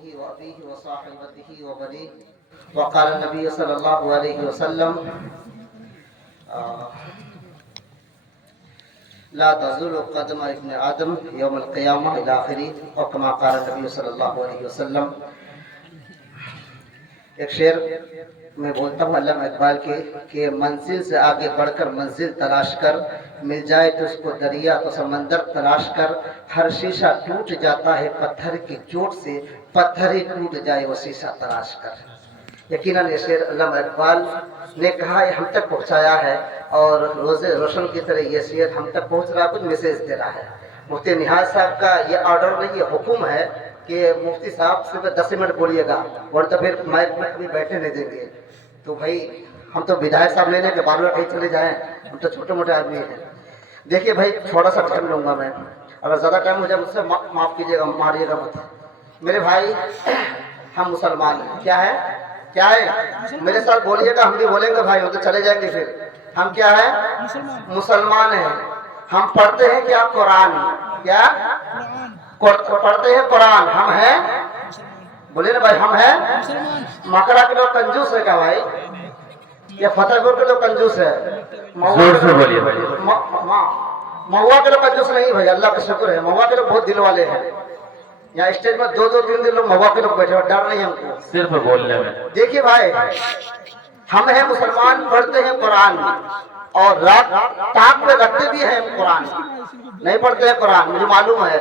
أمه وأبيه وصاحبته وبنيه. وقال النبي صلى الله عليه وسلم لا تزول قدم ابن آدم يوم القيامة إلى آخره، اور كما قال النبي صلی اللہ علیہ وسلم. ایک شعر میں بولتا ہوں علامہ اقبال کے کہ منزل سے آگے بڑھ کر منزل تلاش کر، مل جائے تو اس کو دریا تو سمندر تلاش کر، ہر شیشہ ٹوٹ جاتا ہے پتھر کی چوٹ سے، پتھر ہی ٹوٹ جائے وہ شیشہ تلاش کر. یقیناً یہ شعر علامہ اقبال نے کہا ہے، ہم تک پہنچایا ہے، اور روزے روشن کی طرح یہ شعر ہم تک پہنچ رہا، کچھ میسیج دے رہا ہے. مفتی نہاد صاحب کا یہ آرڈر نہیں، یہ حکم ہے کہ مفتی صاحب صرف 10 منٹ بولیے گا، ورنہ پھر مائک میں کبھی بیٹھے نہیں دیں گے. تو بھائی ہم تو بدایت صاحب لینے کے بار بار کہیں چلے جائیں، ہم تو چھوٹے موٹے آدمی ہیں. دیکھیے بھائی تھوڑا سا ٹائم لوں گا میں، اگر زیادہ ٹائم ہو جائے مجھ سے معاف کیجیے گا، ماریے گا مت. میرے بھائی ہم مسلمان ہیں، کیا ہے؟ کیا ہے؟ میرے ساتھ بولیے گا، ہم بھی بولیں گے بھائی، ہم تو چلے جائیں گے پھر. ہم کیا ہے؟ مسلمان ہیں. ہم پڑھتے ہیں کیا؟ قرآن. کیا پڑھتے ہیں؟ قرآن. ہم ہیں، بولے نا بھائی، ہم ہیں. مکرا کے لوگ کنجوس ہے کیا بھائی؟ یا فتح پور کے لوگ کنجوس ہے؟ زور سے بولیے بھائی. مہوا کے لوگ کنجوس نہیں بھائی، اللہ کا شکر ہے. مہوا کے لوگ بہت دل والے ہیں. یہاں اسٹیج میں 2-3 دن لوگ مہوا کے لوگ بیٹھے، اور ڈر نہیں ہم کو صرف بولنے میں. دیکھیے بھائی، ہم ہیں مسلمان، پڑھتے ہیں قرآن، اور رات تاک پہ رکھتے بھی ہیں قرآن. نہیں پڑھتے ہیں قرآن، مجھے معلوم ہے.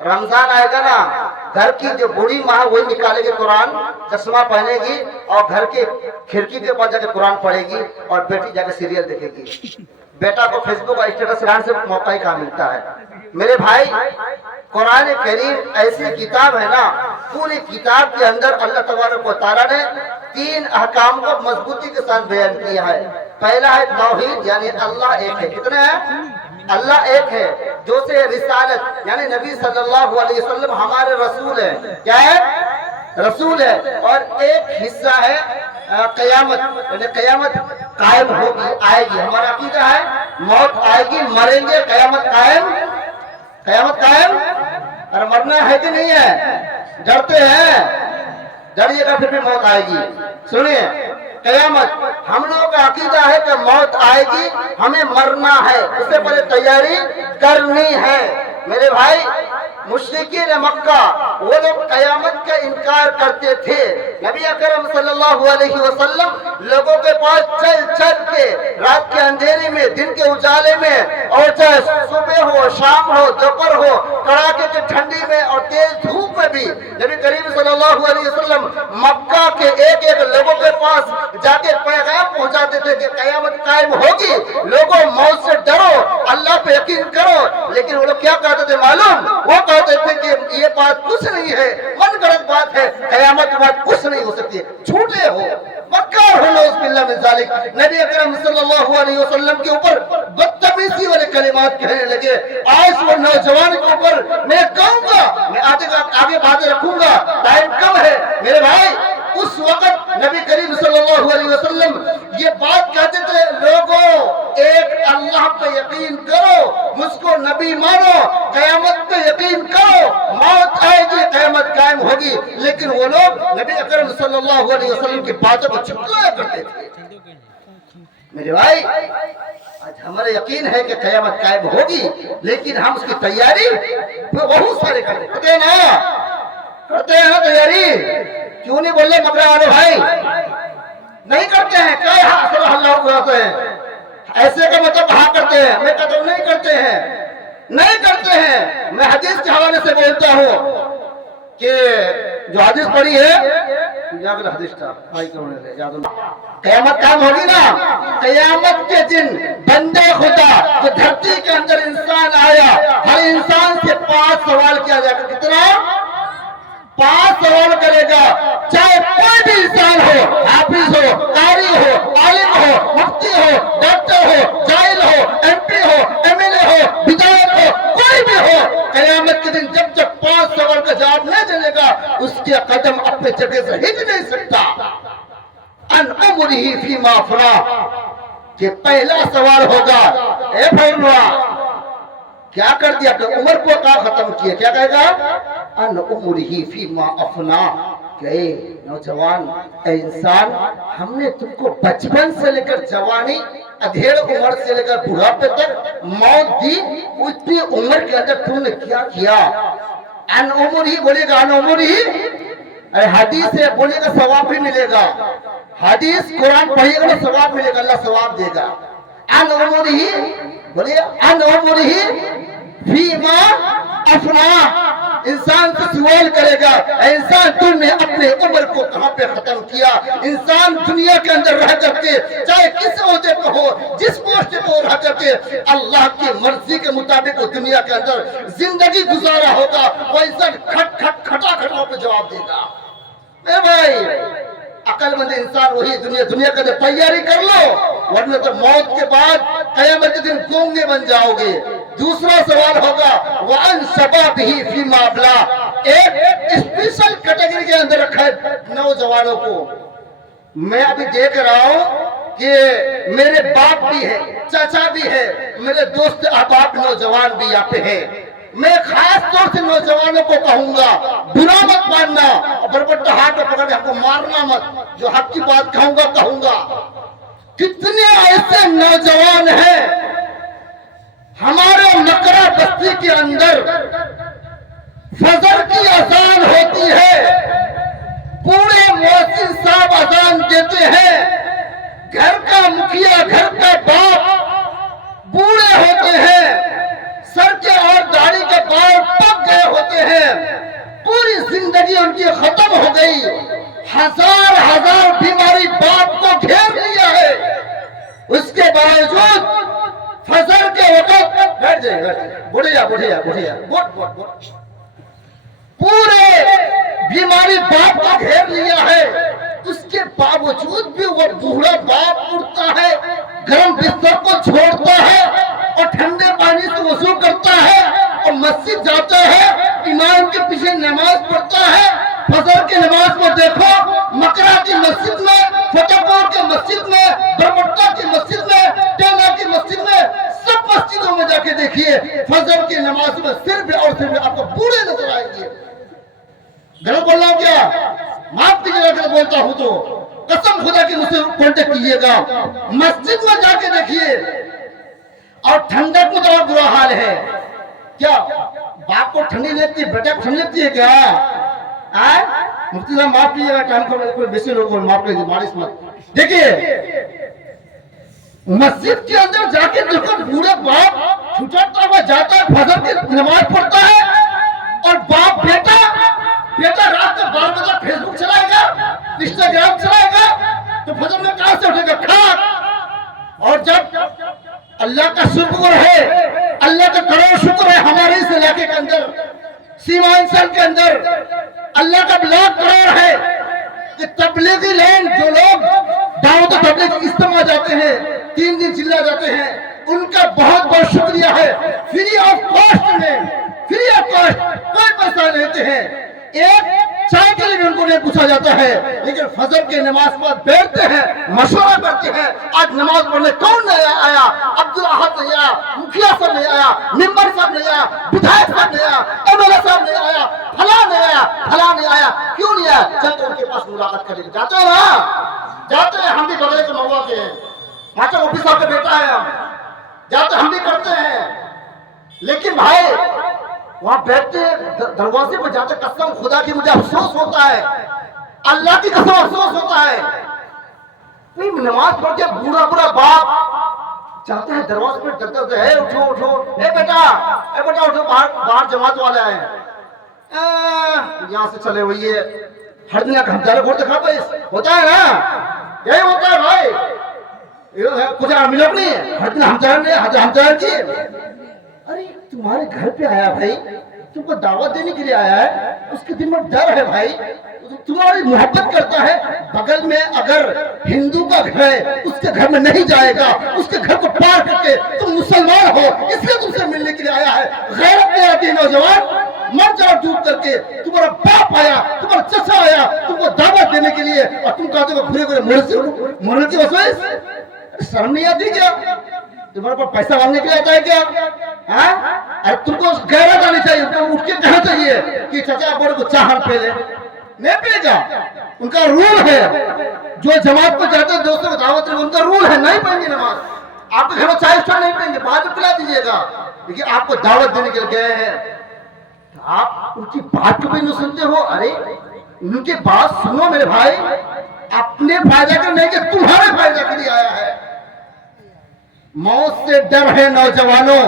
رمضان آئے گا نا، گھر کی جو بوڑھی ماں وہی نکالے گی قرآن، چشمہ پہنے گی، اور گھر کے کھڑکی کے پاس جا کے قرآن پڑھے گی، اور بیٹی جا کے سیریل دیکھے گی. بیٹا کو فیس بک اور اسٹیٹس چلانے سے موقع ہی کہاں ملتا ہے. میرے بھائی قرآن کریم ایسی کتاب ہے نا، پوری کتاب کے اندر اللہ تبارک و تعالیٰ نے 3 احکام کو مضبوطی کے ساتھ بیان کیا ہے. پہلا ہے توحید، یعنی اللہ ایک ہے. کتنے ہیں؟ اللہ ایک ہے. دوسرے رسالت، یعنی نبی صلی اللہ علیہ وسلم ہمارے رسول ہیں. کیا ہے؟ رسول ہے. اور ایک حصہ ہے قیامت، یعنی قیامت قائم ہوگی، آئے گی. ہمارا عقیدہ ہے موت آئے گی، مریں گے، قیامت قائم. قیامت قائم. اور مرنا ہے کہ نہیں ہے؟ ڈرتے ہیں؟ ڈریے گا پھر بھی موت آئے گی. سنیے، قیامت ہم لوگوں کا عقیدہ ہے کہ موت آئے گی، ہمیں مرنا ہے، اس سے پہلے تیاری کرنی ہے. میرے بھائی مشرکین مکہ وہ لوگ قیامت کا انکار کرتے تھے. نبی اکرم صلی اللہ علیہ وسلم لوگوں کے پاس چل چل کے رات کے اندھیرے میں، دن کے اجالے میں، اور چاہے صبح ہو، شام ہو، دوپہر ہو، کڑاکے کی ٹھنڈی میں اور تیز دھوپ میں بھی نبی کریم صلی اللہ علیہ وسلم مکہ کے ایک ایک لوگوں کے پاس جا کے پیغام پہنچاتے تھے کہ قیامت قائم ہوگی، لوگوں موت سے ڈرو، اللہ پہ یقین کرو. لیکن وہ لوگ کیا کہتے تھے معلوم؟ وہ کہتے تھے کہ یہ بات کچھ نہیں ہے، من گڑت بات ہے، قیامت کے بعد کچھ نہیں ہو سکتی. جھوٹے ہو، مکار ہو، نعوذ باللہ من ذالک. نبی اکرم صلی اللہ علیہ وسلم کے اوپر بدتمیزی والے کلمات کہنے لگے. آج وہ نوجوان کے اوپر میں کہوں گا، میں آگے باتیں رکھوں گا، ٹائم کم ہے. میرے بھائی اس وقت نبی کریم صلی اللہ علیہ وسلم یہ بات کہتے تھے، لوگوں ایک اللہ پہ یقین کرو، مجھ کو نبی مانو، قیامت پہ یقین کرو، موت آئے گی، قیامت قائم ہوگی. لیکن وہ لوگ نبی اکرم صلی اللہ علیہ وسلم کی باتوں کو چھپلایا کرتے تھے. میرے بھائی آج ہمارا یقین ہے کہ قیامت قائم ہوگی، لیکن ہم اس کی تیاری بہت سارے کرتے ہیں نا، کرتے ہیں نا تیاری. کیوں نہیں بولے مکرا والے بھائی؟ نہیں کرتے ہیں. کئی حاصل اللہ ہوتے ہیں، ایسے کا مطلب کہا کرتے ہیں. میں کہتا ہوں نہیں کرتے ہیں، نہیں کرتے ہیں. میں حدیث کے حوالے سے بولتا ہوں کہ جو حدیث پڑھی ہے، حدیث تھا قیامت قائم ہوگی نا. قیامت کے دن بندہ خدا جو دھرتی کے اندر انسان آیا، ہر انسان سے 5 سوال کیا جائے گا. کتنا؟ 5 سوال کرے گا. چاہے کوئی بھی انسان ہو، حافظ ہو، قاری ہو، عالم ہو، مفتی ہو، ڈاکٹر ہو، جاہل ہو، ایم پی ہو، ایم ایل اے ہو، بدایت ہو، کوئی بھی ہو، قیامت کے دن جب تک 5 سوال کا جواب نہیں دے گا، اس کے قدم اپنے جگہ سے ہل نہیں سکتا. ان عمرہ فیما افنا، کہ پہلا سوال ہوگا، اے بھائیوا کیا کر دیا؟ کہ عمر کو کہاں ختم کیا؟ کیا کہے گا؟ अन उम्रिही फीमा अफना, कि ए नौजवान, ए इंसान, हमने तुमको बचपन से लेकर जवानी, अधेड़ उम्र से लेकर बुढ़ापे तक मौत दी, उतनी उम्र के अंदर तुमने क्या किया? अन उम्रिही बोलेगा, अन उम्रिही, अरे हदीस से बोलेगा सवाब भी मिलेगा, हदीस कुरान पढ़िएगा तो सवाब मिलेगा, अल्लाह सवाब देगा। अन उम्रिही बोलिए, अन उम्रिही फीमा अफना, इंसान से सवाल करेगा, इंसान तुमने अपने उम्र को कहां पे खत्म किया? इंसान दुनिया के अंदर रह करके, चाहे किस ओहदे पे हो, जिस पोस्ट पे हो, रह करके अल्लाह की मर्जी के मुताबिक वो दुनिया के अंदर जिंदगी गुजारा होगा, वो इंसान खट खट खटा खटाओं पे जवाब देगा। ए भाई, अकलमंद इंसान वही दुनिया के अंदर तैयारी कर लो, वरना तो मौत के बाद क़यामत के दिन गूंगे बन जाओगे। दूसरा सवाल होगा वअन शबाबिही फीमा अबला, एक स्पेशल कैटेगरी के अंदर रखा है नौजवानों को। मैं अभी देख रहा हूं कि मेरे बाप भी है, चाचा भी है, मेरे दोस्त अहबाब नौजवान भी यहाँ पे है। मैं खास तौर से नौजवानों को कहूंगा, बुरा मत मानना, बरबट्टा हाथ में पकड़ के आपको मारना मत, जो हक की बात कहूंगा। कितने ऐसे नौजवान हैं हमारे मकरा बस्ती के अंदर, फजर की अजान होती है, पूरे मुअज्जिन साहब अजान देते हैं, घर का मुखिया, घर का बाप बूढ़े होते हैं, सर के और दाढ़ी के बाल पक गए होते हैं, पूरी जिंदगी उनकी खत्म हो गई, हजार बीमारी बाप को घेर लिया है, उसके बावजूद फजर के वक्त बैठ जाइए, बुढ़िया, पूरे बीमारी बाप को घेर लिया है, उसके बावजूद भी वो बूढ़ा बाप उठता है, गर्म बिस्तर को छोड़ता है और ठंडे पानी से वजू करता है और मस्जिद जाता है, इमाम के पीछे नमाज पढ़ता है। फजर की नमाज को देखो, मकरा की मस्जिद में, फतेहपुर के मस्जिद में, बरबट्टा की मस्जिद में, टेला की मस्जिद में, सब मस्जिदों में जाके देखिए, फजर की नमाज में सिर्फ और सिर्फ आपको बूढ़े नजर आएंगे। गलत बोल रहा हूं क्या? माफ कीजिएगा अगर बोलता हूं तो, कसम खुदा की मुझसे कांटेक्ट कीजिएगा। मस्जिद में जाके देखिए, और ठंडक में तो बुरा हाल है। क्या बाप को ठंडी लगती है, बेटा ठंडी लगती है क्या? मुफ्ती साहब माफ कीजिएगा, टाइम को बेसी लोग माफ कीजिए, बारिश मत। देखिए मस्जिद के अंदर जाके देखो, बूढ़े बाप छुटाता हुआ जाता है, फजर की नमाज पढ़ता है, और बाप बेटा रात में 12 बजे फेसबुक चलाएगा, इंस्टाग्राम चलाएगा, तो फजर में कहां से उठेगा? खाक। और जब अल्लाह का शुक्र है, अल्लाह का करोड़ शुक्र है हमारे इस इलाके के अंदर, सीमांचल के अंदर अल्लाह का लाख करोड़ है कि तबलीगी लैंड, जो लोग दावत तबलीग इज्तिमा जाते हैं, 3 दिन चिल्ला जाते हैं, उनका बहुत बहुत शुक्रिया है। फ्री ऑफ कॉस्ट में, फ्री ऑफ कॉस्ट, कोई पैसा लेते हैं, एक चाय के लिए भी उनको नहीं पूछा जाता है, लेकिन फजर के नमाज पर बैठते हैं, मशवरा करते हैं, आज नमाज पढ़ने कौन नहीं आया? अब्दुल अहद नहीं आया, मुखिया साहब नहीं आया, मेंबर साहब नहीं आया, विधायक साहब नहीं आया, एमएलए साहब नहीं आया, फला नहीं आया, क्यों नहीं आया? चल तो उनके पास मुलाकात करने जाते हैं ना, जाते हैं, हम भी बगले के महुआ के हैं, मास्टर ऑफिस साहब का बेटा है, जाते हम भी करते हैं, लेकिन भाई वहां बैठते दरवाजे पर जाते, कसम खुदा की मुझे अफसोस होता है, अल्लाह की कसम अफसोस होता है। नमाज पढ़ के बूढ़ा बाप जाते हैं दरवाजे पर, डरते हैं, उठो, ए बेटा उठो, बाहर जमात वाले आए हैं, यहाँ से चले हुई है, हर दिन घंटा घोर दिखा होता है ना, यही होता है भाई, कुछ मिलोग नहीं है, हर दिन हम की। अरे तुम्हारे घर पे आया भाई, तुमको दावत देने के लिए आया है, उसके दिल में डर है भाई, तुम्हारी मोहब्बत करता है, बगल में अगर हिंदू का घर है, उसके घर में नहीं जाएगा, उसके घर को पार करके तुम मुसलमान हो, इसलिए तुमसे मिलने के लिए आया है। गैरत नहीं आती नौजवान, मर जाओ डूब करके, तुम्हारा बाप आया, तुम्हारा चचा आया तुमको दावत देने के लिए, और तुम कहते हो घूरे मोहल्ले की वसूल, शर्म नहीं आती क्या? तुम्हारे पास पैसा मांगने के लिए आता है क्या? हाँ? अरे तुमको गैरत आनी चाहिए, तुमको उठ के कहना चाहिए कि चाचा बड़े को चाहर पी ले, नहीं पिएगा। उनका रूल है, जो जमात को जाते हैं दोस्तों को दावत देंगे, उनका रूल है, नहीं पढ़ेंगे नमाज। आपके घर में चाय स्टार नहीं पिएंगे, बाद में पिला दीजिएगा, लेकिन आपको दावत देने के लिए गए हैं, आप उनकी बात को भी नहीं सुनते हो। अरे उनकी बात सुनो मेरे भाई, अपने फायदे के नहीं कि तुम्हारे फायदे के लिए आया है। मौत से डर है नौजवानों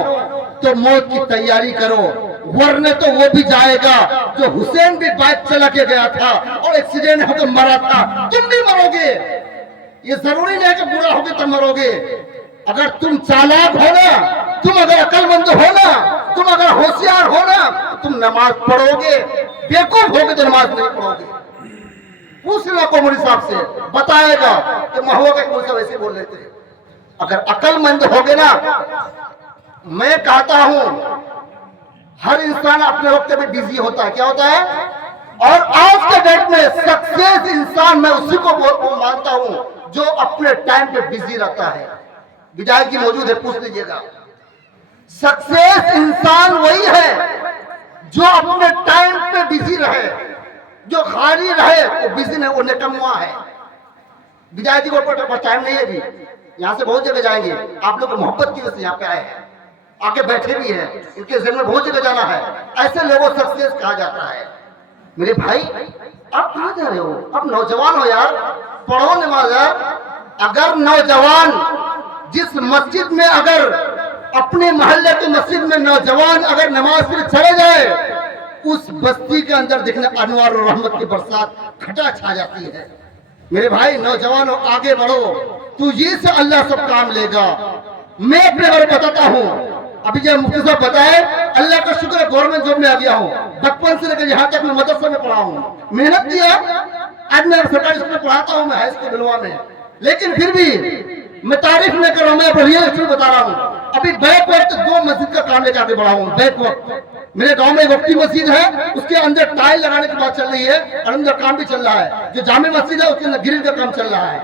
तो मौत की तैयारी करो, वरना तो वो भी जाएगा जो हुसैन भी बाइक चला के गया था और एक्सीडेंट होकर मरा था, तुम भी मरोगे। ये जरूरी नहीं है कि बुरा होगे तब मरोगे। अगर तुम चालाक हो ना, तुम अगर अक्लमंद हो ना, तुम अगर होशियार हो ना, तुम नमाज पढ़ोगे। बेवकूफ होगे तो नमाज नहीं पढ़ोगे। पूछना को मौलवी साहब से, बताएगा कि महुआ का मौलवी साहब ऐसे बोल रहे थे। अगर अक्लमंद होगे ना, मैं कहता हूं हर इंसान अपने वक्त में बिजी होता है, क्या होता है, और आज के डेट में सक्सेस इंसान मैं उसी को मानता हूं जो अपने टाइम पे बिजी रहता है। विधायक जी मौजूद है, पूछ लीजिएगा। सक्सेस इंसान वही है जो अपने टाइम पे बिजी रहे, जो खाली रहे वो बिजी नहीं, वो निकम्मा है। विधायक जी को टाइम नहीं है अभी, यहाँ से बहुत जगह जाएंगे, आप लोग मोहब्बत की वजह से यहाँ पे आए हैं, आके बैठे भी हैं, इनके जहन में बहुत जगह जाना है। ऐसे लोगों को सक्सेस कहा जाता है। मेरे भाई आप कहाँ जा रहे हो, आप नौजवान हो यार, पढ़ो नमाज यार। अगर नौजवान जिस मस्जिद में, अगर अपने मोहल्ले की मस्जिद में नौजवान अगर नमाज फिर चले जाए, उस बस्ती के अंदर देखने अनवार और रहमत की बरसात खटा छा जाती है। मेरे भाई नौजवानों आगे बढ़ो, तुझे से अल्लाह सब काम लेगा। मैं अपने बारे में बताता हूँ, अभी जब मुफ्ती साहब बताए, अल्लाह का शुक्र है गवर्नमेंट जॉब में आ गया हूँ। बचपन से लेकर यहाँ तक मैं मदरसा में पढ़ा हूँ, मेहनत किया। आज मैं सरकारी स्कूल में पढ़ाता हूँ, मैं हाई स्कूल बिलवा में, लेकिन फिर भी मैं तारीफ नहीं कर रहा हूँ, मैं रियल स्टोरी बता रहा हूँ। अभी बैक वक्त 2 मस्जिद का काम लेकर आगे बढ़ा हूँ। बैक वक्त मेरे गांव में एक वक्ती मस्जिद है, उसके अंदर टाइल लगाने की बात चल रही है और अंदर काम भी चल रहा है। जो जामे मस्जिद है उसके अंदर ग्रिल का काम चल रहा है,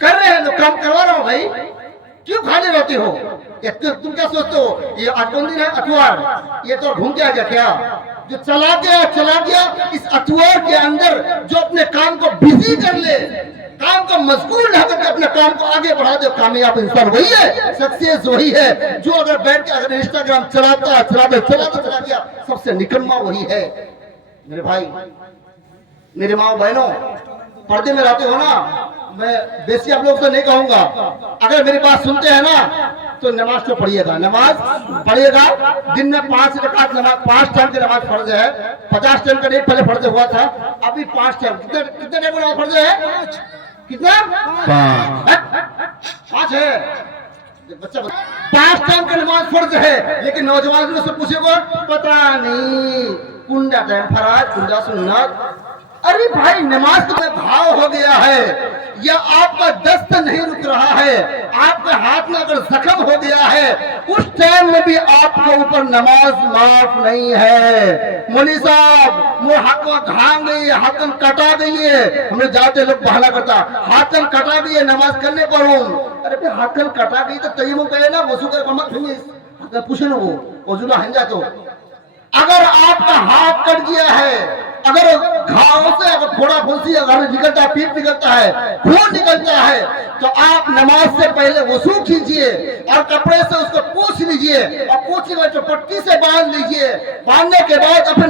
कर रहे हैं तो काम करवा रहा हूँ। भाई क्यों खाली रहते हो, तुम क्या सोचते हो ये आज कौन दिन है, अठवार, ये तो घूम के आ गया क्या, जो चला गया। इस अठवार के अंदर जो अपने काम को बिजी कर ले, काम को मशगूल रह करके अपने काम को आगे बढ़ा दे, कामयाब इंसान वही है, सक्सेस वही है जो अगर बैठ के अगर इंस्टाग्राम चला गया, सबसे निकम्मा वही है। मेरे भाई मेरे माँ बहनों, पर्दे में रहते हो ना, मैं बेसी आप लोग से नहीं कहूंगा, अगर मेरी बात सुनते हैं ना तो नमाज तो पढ़िएगा, नमाज पढ़िएगा। दिन में 5 रकात नमाज, 5 टाइम की नमाज फर्ज है। 50 टाइम का नहीं पहले फर्ज हुआ था, अभी 5 टाइम। कितने टाइम नमाज फर्ज है, कितना 5 है बच्चा। 5 टाइम का नमाज फर्ज है, लेकिन नौजवान में से पूछेगा पता नहीं कुंडा टाइम फराज, कुंडा सुन्नत। अरे भाई नमाज तो भाव हो गया है, या आपका दस्त नहीं रुक रहा है, आपके हाथ में अगर जख्म हो गया है, उस टाइम में भी आपके ऊपर नमाज माफ नहीं है। मौलवी साहब वो हाथ घाम गई है, हाथन कटा गई है, हमें जाते लोग बहाना करता, हाथन कटा गई है नमाज करने पर हूँ। अरे भाई हाथन कटा गई तो तय्यम कहे ना, वजू कर मत पूछे ना, वो वजूला हन जा। तो अगर आपका हाथ कट गया है, अगर घाव से अगर थोड़ा फुंसी अगर निकलता है, पीप निकलता है, खून निकलता है, तो आप नमाज से पहले वजू कीजिए और कपड़े से उसको पोंछ लीजिए और पोंछने के बाद पट्टी से बांध लीजिए। बांधने के बाद अपने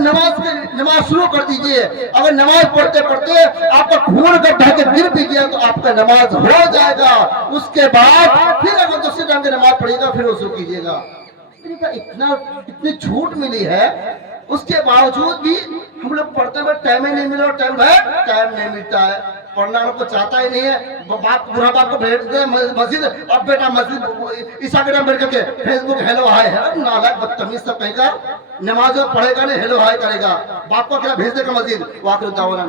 नमाज शुरू कर दीजिए। अगर नमाज पढ़ते पढ़ते आपका खून गड्ढा के गिर भी गया तो आपका नमाज हो जाएगा। उसके बाद फिर अगर दूसरे टाइम की नमाज पढ़िएगा, फिर वजू कीजिएगा। इतनी छूट मिली है, उसके बावजूद भी हम लोग पढ़ते हुए टाइम ही नहीं मिला, टाइम नहीं मिलता है। पढ़ना लोग को चाहता ही नहीं है। बाप बुरा बाप को भेज दे मस्जिद, अब बेटा मस्जिद इंस्टाग्राम बैठ करके फेसबुक हेलो हाय है, नालायक बदतमीज सब कहेगा, नमाज पढ़ेगा नहीं हेलो हाय करेगा, बाप को क्या भेज देगा मस्जिद। वाकई दावा